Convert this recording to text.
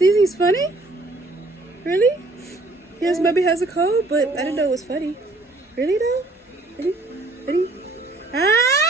Sneezing's funny? Really? Yes, baby has a cold, but I didn't know it was funny. Really though? Ready? Ready? Ah!